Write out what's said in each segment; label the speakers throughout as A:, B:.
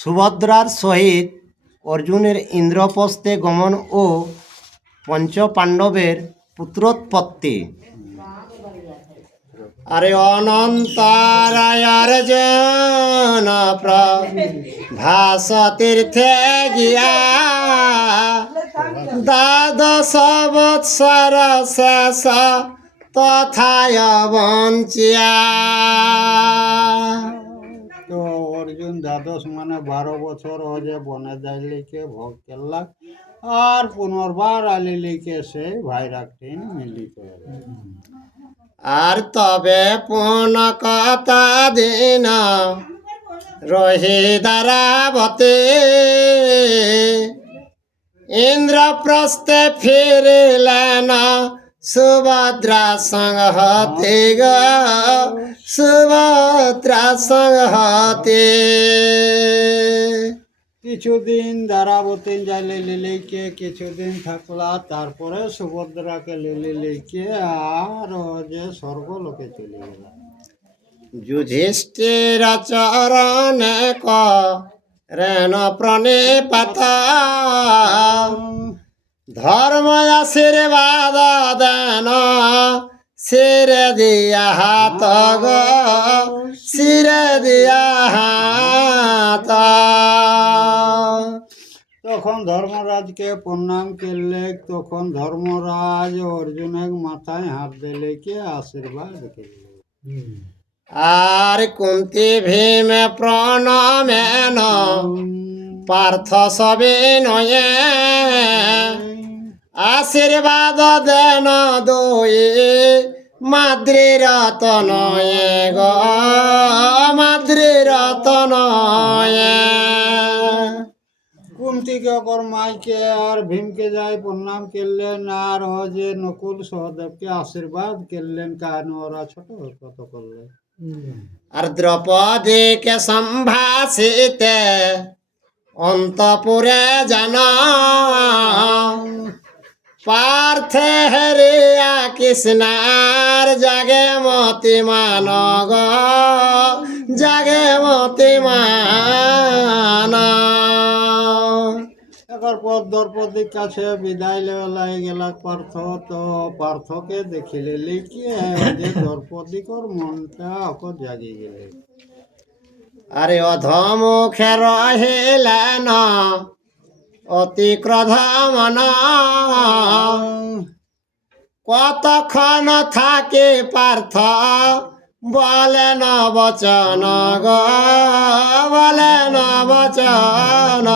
A: সুভদ্রার সহিত অর্জুনের ইন্দ্রপ্রস্থে গমন ও পঞ্চপাণ্ডবের পুত্রোৎপত্তি। আরে অনন্তরায়ার জন প্রভাস তীর্থে গিয়া দ্বাদশ বৎসর শেষ তথায় বঞ্চিয়া।
B: অর্জুন দ্বাদশ মানে বারো বছর হয়ে বনে যাইলিকে ভোগ করলাক আর পুনর্বার আলিলিকে সে ভাইরাকটিন মিলিত।
A: আর তবে পুন কথা দিন রহি দ্বারাবতে, ইন্দ্রপ্রস্থে ফিরিলেন সুভদ্রা সংহতে গ সুভদ্রা সংহতে
B: কিছুদিন দ্বারাবতী যাইলে লিলিকে কিছুদিন থাকলা তারপরে সুভদ্রাকে লিলি লিখে আর যে স্বর্গলোকে চলে গেল।
A: যুধিষ্ঠির চরণ রেণ প্রণিপাত ধর্ম আশীর্বাদ দেন, শিরে দিয়া হাত গ, শিরে দিয়া হাত।
B: তখন ধর্মরাজকে প্রণাম করলে, তখন ধর্মরাজ অর্জুনের মাথায় হাত দিলে, কে আশীর্বাদ করলে
A: আর কুন্তি ভীম প্রণমেন, পার্থ সবে নয়ে আশীর্বাদ দেন দোয়ে মাদ্রি রতনয়ে গ। মাদ্রি রতনয়ে
B: কুন্তিকে অকর মাইকে আর ভীমকে যাই প্রণাম করলেন আর যে নকুল সহদেবকে আশীর্বাদ করলেন কারণ ওরা ছোট কত করলেন।
A: আর দ্রৌপদীকে সম্ভাষিতে অন্তপুরে জান পার্থে হেরিয়া কৃষ্ণার জাগে মতি মান গ জাগে মতি মান।
B: এবার পর দ্রৌপদীর কাছে বিদায় লাই গেল পার্থ তো পার্থকে দেখিলে লিখিয়ে যে দ্রৌপদীকর মনটা অকর জাগি গেলে।
A: আরে অধমুখে রহিলেন অতি ক্রোধ মন। কতক্ষণ থাকে পার্থ? বলেন বচন গ। বলেন বচন।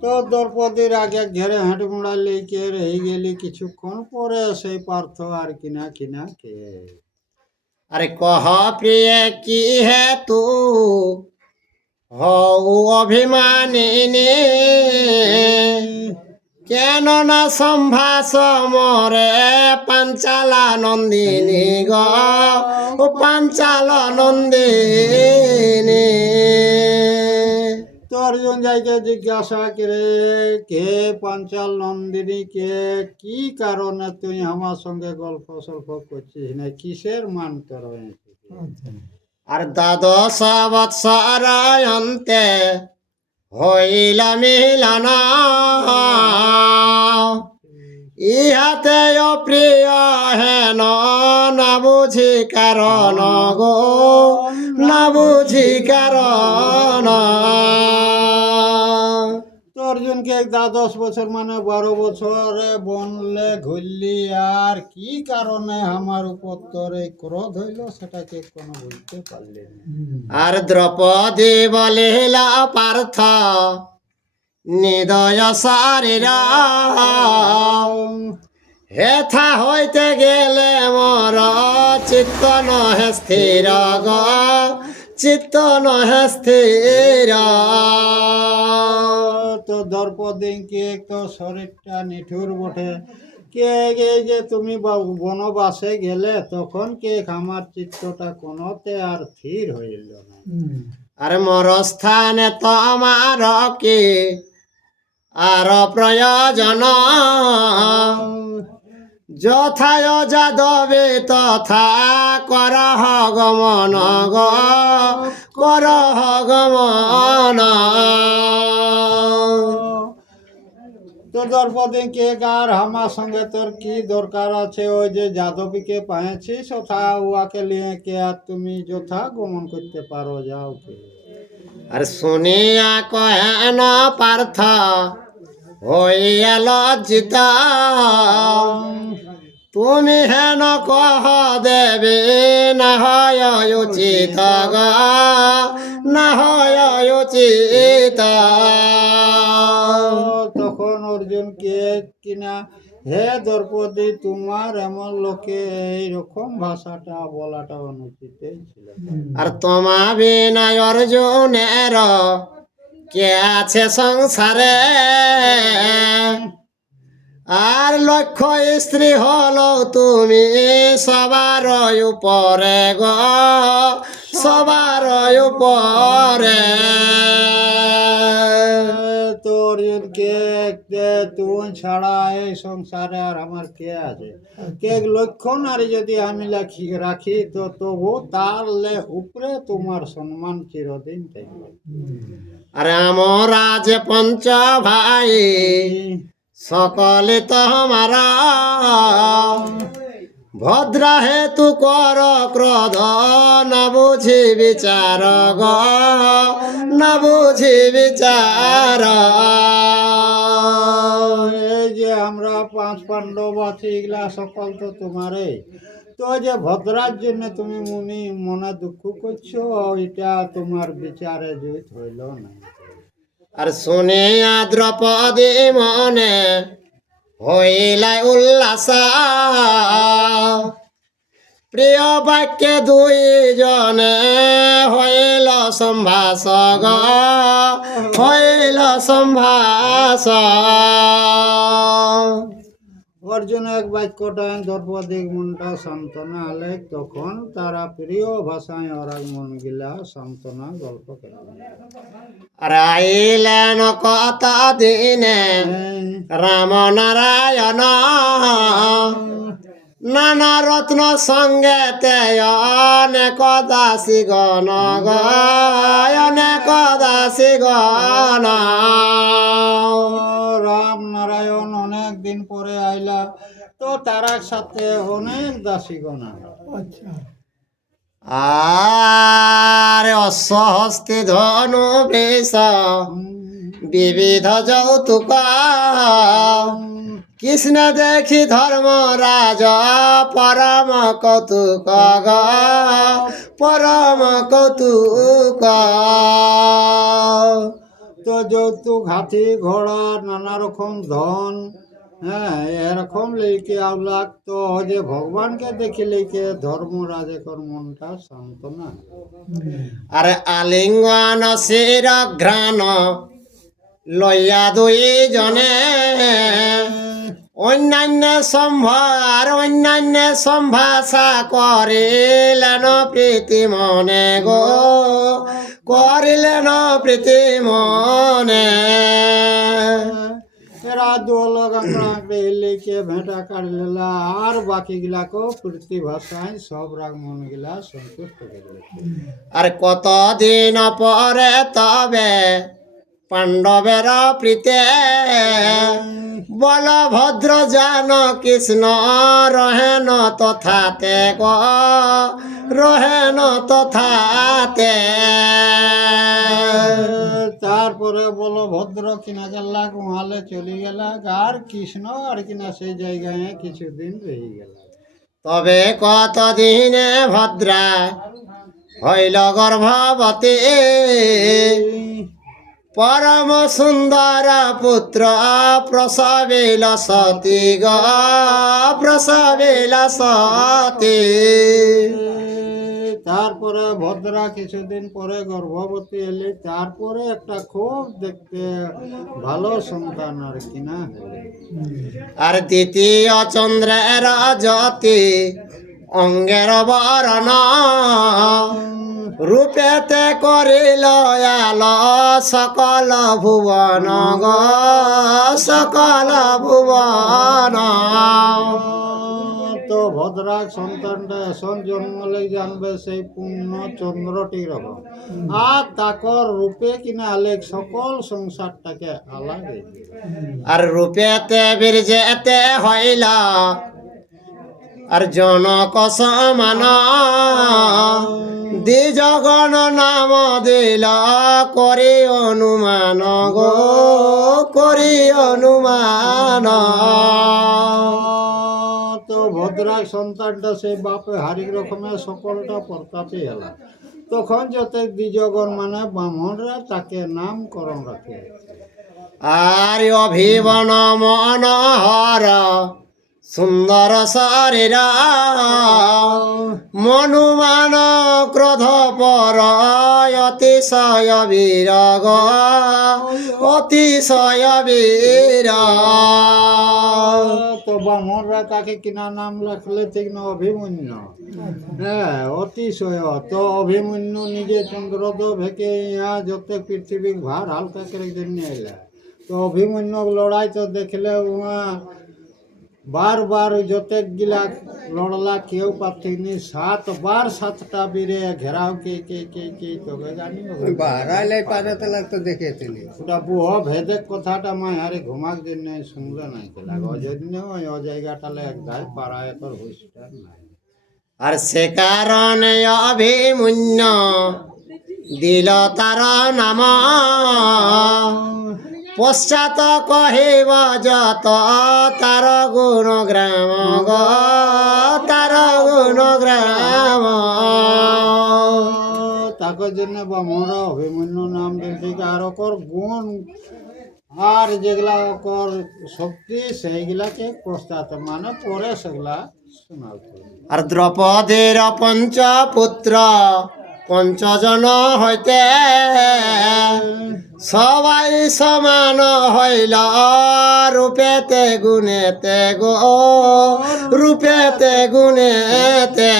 B: তো দ্রৌপদীর আগে ঘেরে হাঁট মুড়া লিখে রয়ে গেলি কিছুক্ষণ পরে সেই পার্থ আর কিনা কিনা কে?
A: আরে কহ প্রিয় কি হে তু? হউ অভিমানিনী কেন না সম্ভাস মরে পাঞ্চালা নন্দিনী গ ও পাঞ্চাল নন্দিনী
B: অর্জুন যাইকে জিজ্ঞাসা করে কে পাঞ্চাল নন্দিনী কে? কি কারণে তুই আমার সঙ্গে গল্প সল্প করছিস? না কিসের মান তোর?
A: আর দ্বাদশ বৎসরায়ন্তে হইল মিলন। ইহাতে প্রিয় হেন, না বুঝি কারণ গো, না বুঝি কারণ।
B: অর্জুনকে দ্বাদশ বছর মানে বারো বছরে বনলে ঘুরলি আর কি কারণে আমার উপর তোর এই ক্রোধ হইল সেটাকে কোনো বুঝতে পারলি
A: আর দ্রৌপদী বলিল পার্থ নিদয় শরীর হেথা হইতে গেলে মর চিত্ত নহে স্থির গ চিত্ত নহে স্থির
B: তো দ্রৌপদীকে তো শরীরটা নিঠুর বটে। কে গে যে তুমি বনবাসে গেলে তখন কে আমার চিত্তটা কোনোতে আর স্থির হইল না।
A: আর মর স্থানে তো আমার কি? আর প্রয়োজন? যথায় যাদবে তথা কর গমন গ কর গমন
B: তো দ্রৌপদী কে আমার সঙ্গে তোর কি দরকার আছে? ওই যে যাদবীকে পাইছিস ওঠা উয়াকে নিয়ে কে আর তুমি যথা গমন করতে পারো, যাও কে।
A: আর শুনিয়া কহেন পার্থ, হইয়া লজ্জিত, তুমি হেন কহ দেবে, না হয় উচিত না হয় উচিত
B: তখন অর্জুন কে কিনা? হে দ্রৌপদী, তোমার এমন লোকে এইরকম ভাষাটা বলাটা অনুচিত ছিল।
A: আর তোমা বিনয় অর্জুনের, কে আছে সংসারে? আর লক্ষ্য স্ত্রী হলো তুমি সবার উপরে গ সবার উপরে।
B: তো অর্জুন কে তুই ছাড়া এই সংসারে আর আমার কে আছে? কে লক্ষ্য নারী যদি আমি রাখি রাখি তো তবু তার লে উপরে তোমার সম্মান চিরদিন থাকবে।
A: আর আমরা যে পঞ্চ ভাই সকলে তো আমারা ভদ্রা হেতু কর ক্রোধ, না বুঝি বিচার গ, না বুঝি বিচার।
B: এই যে আমরা পাঁচ পাণ্ডব আছি, এগুলা সকল তো তোমারে। তো যে ভদ্রার জন্য তুমি মনে মনে দুঃখ করছ, এটা তোমার বিচারে জয়িত হইল না।
A: আর শুনিয়া দ্রৌপদী মনে হইলাই উল্লাস। প্রিয় বাক্যে দুই জনে হইল সম্ভাষ গ হইল সম্ভাষ
B: অর্জুন এক বাক্যটায় দ্রৌপদীর মনটা সান্ত্বনা হলে তখন তারা প্রিয় ভাষায় ওরা মন গিলা সান্ত্বনা গল্প
A: আইলেন কত দিনে রাম নারায়ণ। নানা রত্ন সঙ্গে তে অনেক দাসী গণ অনেক দাসী গণ।
B: রাম নারায়ণ অনেক দিন পরে আইলা তো তারার সাথে অনেক দাসীগণ আইলা।
A: আর অস্বস্তি ধনু বেশ বিবিধ যৌতুক। কৃষ্ণ দেখি ধর্ম রাজ, পরম কৌতুক, গ, পরম কৌতুক।
B: তো যৌতুক, হাতি, ঘোড়া, নানা রকম ধন হ্যাঁ এরকম লেকে আউলাক তো যে ভগবানকে দেখি লেকে ধর্মরাজেকর মনটা শান্ত না।
A: আর আলিঙ্গন শির ঘ্রাণ লইয়া দুই জনে অন্যান্য সম্ভার অন্যান্য সম্ভাষা করিলেন প্রীতি মনে গো। করিলেন প্রীতি মনে।
B: এরা দোল ভেটা আর বাকি গিলাকে প্রীতি ভাষায় সব রাগ মন গিলা সন্তুষ্ট করলে
A: আর কতদিন পরে তবে পাণ্ডবের প্রীতে বলভদ্র জান কৃষ্ণ রহেন তথাতে গ রহেন তথাতে।
B: তারপরে বলো ভদ্র কিনা গেল উহালে চলে গেল আর কৃষ্ণ আর কিনা সেই জায়গায় কিছুদিন রয়ে গেল।
A: তবে কতদিনে ভদ্রা হইল গর্ভবতী? পরম সুন্দর পুত্র প্রসবিল সতী গ প্রসবিল সতী।
B: তারপরে ভদ্রা কিছুদিন পরে গর্ভবতী এলে তারপরে একটা খুব দেখতে ভালো সন্তান আর কিনা
A: আর দ্বিতীয় চন্দ্রের জ্যোতি অঙ্গের বরণ। রূপেতে করিল আল সকল ভুবন গ সকল ভুবন।
B: ভদ্রাক সন্তানটা এসন জন্মলে জানবে সেই পূর্ণ চন্দ্রটি রকম আর তাকর রূপে কিনা আলেক সকল সংসারটাকে আলাদা।
A: আর রূপেতে বীর্যেতে হইল আর জনক সমান দ্বিজগণ নাম দিল করি অনুমান গো করি অনুমান।
B: তো ভদ্রাক সন্তানটা সেই বাপে হারিক রকমের সকলটা প্রতাপে এলা। তখন যত দ্বিজগণ মানে ব্রাহ্মণরা তাকে নামকরণ রাখে।
A: আর অভিবন মনোহর সুন্দর শরীর মনুমান ক্রোধ পর অতিশয় বীরগ অতিশয় বীর।
B: তো ব্রাহ্মণরা তাকে কিনা নাম রাখলে ঠিক না, অভিমন্যু। হ্যাঁ অতিশয়, তো অভিমন্যু নিজে চন্দ্রদেব ভেকে ইহা যত পৃথিবী ভার হালকা করে জন্য এলা তো অভিমন্যু লড়াই তো দেখলে উহা বার বার যতেক গিলা লড়লা কেউ পারতিনি সাত বার সাতটা বীরে ঘেরাও কে কে কে কে তবে জানি।
C: বাড়াইলে পারে তাহলে তো দেখেছিলি
B: ওটা বুহ ভেদে কথাটা মাই হারে ঘুমাক দিন নাই শুনলে নাই কেলা অযোধ্যা ওই জায়গাটালে এক গায়ে পাড়া একর হইসটা নাই।
A: আর সে কারণে অভিমুন্য দিল তার নাম। পশ্চাৎ কহিব যত তার গুণ গ্রাম গ তার গুণ গ্রাম।
B: তাকে জন্য বামরা অভিমন্যু নাম দিয়েছে আর ওকর গুণ। আর যেগুলা ওকর শক্তি সেইগুলাকে পশ্চাৎ মানে পরে সেগুলা শোনাতে
A: আর দ্রৌপদীর পঞ্চ পুত্র পঞ্চজন হইতে সবাই সমান হইল রূপেতে গুণেতে গো রূপেতে গুণেতে।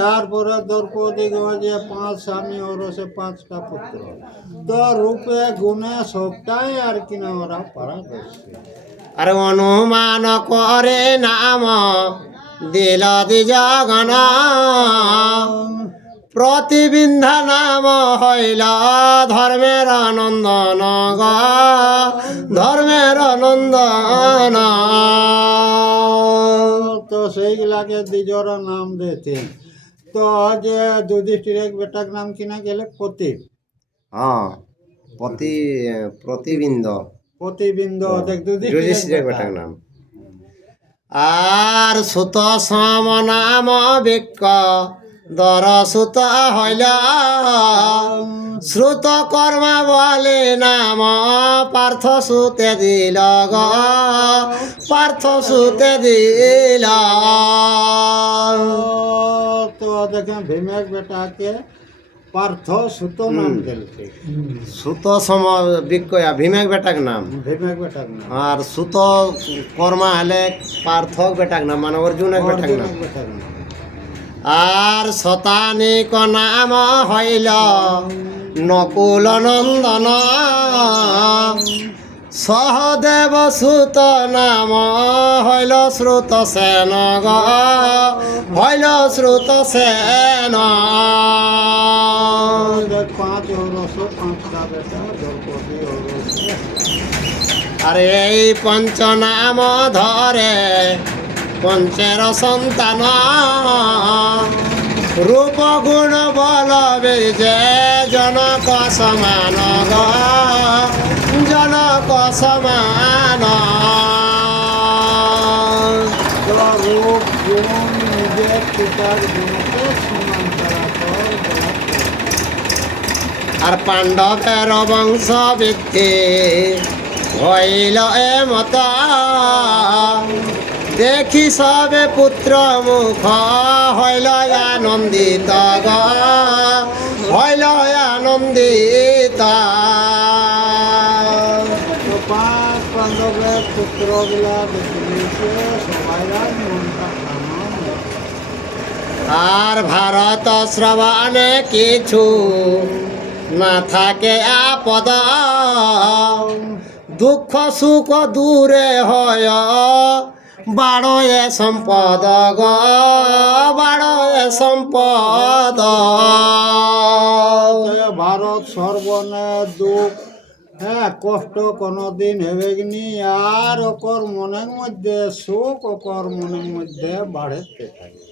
B: তারপরে দ্রৌপদী যে পাঁচ স্বামী ওর সে পাঁচটা পুত্র। তো রূপে গুণে সবটাই আর কিনা ওরা পারা করছে
A: আর অনুমান করে নাম দিল দ্বিজগণ প্রতিবিন্ধা নাম হইল ধর্মের নন্দন গ ধর্মের নন্দন
B: তো সেইগুলাকে দ্বিজর নাম দিতে তো যে যুধিষ্ঠির এক বেটার নাম কিনা গেলে প্রতীপ
A: হ্যাঁ প্রতি প্রতিবিন্দ
B: প্রতিবিন্দ দেখ যুধিষ্ঠির
A: বেটার নাম। আর সুত সম নাম বিক্ক দর সুত হইল। শ্রুত কর্মা বলে নাম, পার্থ সুতে দিল গ, পার্থ সুতে দিল।
B: তো দেখেন ভীমের বেটাকে পার্থ সুত নাম
A: সুত সম বিক্কয়া ভীমেক বেটাক নাম।
B: ভীমের বেটার নাম।
A: আর সুত কর্মা হলে পার্থক বেটাক নাম মানে অর্জুনের বেটাক নাম। আর শতানিক নাম হইল নকুল নন্দন। সহদেব সুত নাম হইল শ্রুত সেন হইল শ্রুত সেন আর এই পঞ্চ নাম ধরে পঞ্চের সন্তান রূপ গুণ বল যে জনক সমান জনক সমান
B: তো রূপ গুণ
A: আর পাণ্ডবের বংশ বৃদ্ধি হইল এ মত। দেখি সবে পুত্র মুখ হইল আনন্দিত গ। হইল আনন্দিত।
B: পাণ্ডবের পুত্রগুলা দেখিয়েছে সবাই মনটা আনন্দ
A: আর ভারত শ্রবণে কিছু না থাকে আপদ। দুঃখ সুখ দূরে হয়। বাড়য়ে সম্পদ গ, বাড়য়ে সম্পদ।
B: ভারত সর্বনে দুঃখ। হ্যাঁ কষ্ট কোনোদিন হবে নি আর ওকর মনের মধ্যে সুখ ওকর মনের মধ্যে বাড়তে থাকে।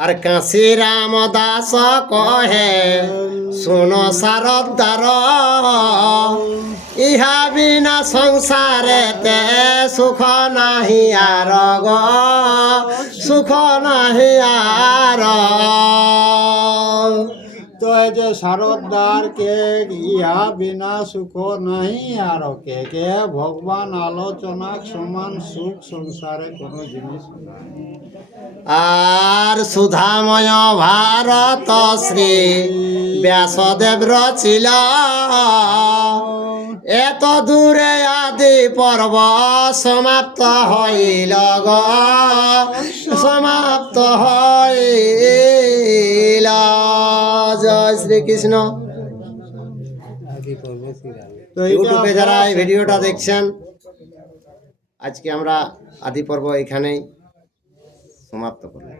A: আর কাশি রাম দাস কহে, শুন সারদার ইহা বিনা সংসারে তে সুখ নাহি আর গ, সুখ নাহি আর
B: এই যে শারদার কে ইহা বিনা সুখ নাই আর কে কে ভগবান আলোচনা সমান সুখ সংসারে কোনো জিনিস
A: আর সুধাময় ভারত শ্রী ব্যাসদেব রচিল এত দূরে আদি পর্ব সমাপ্ত হইল গ। সমাপ্ত হইল। শ্রীকৃষ্ণ
B: তো
A: ইউটিউবে যারা এই ভিডিওটা দেখছেন আজকে আমরা আদি পর্ব এখানেই সমাপ্ত করলাম।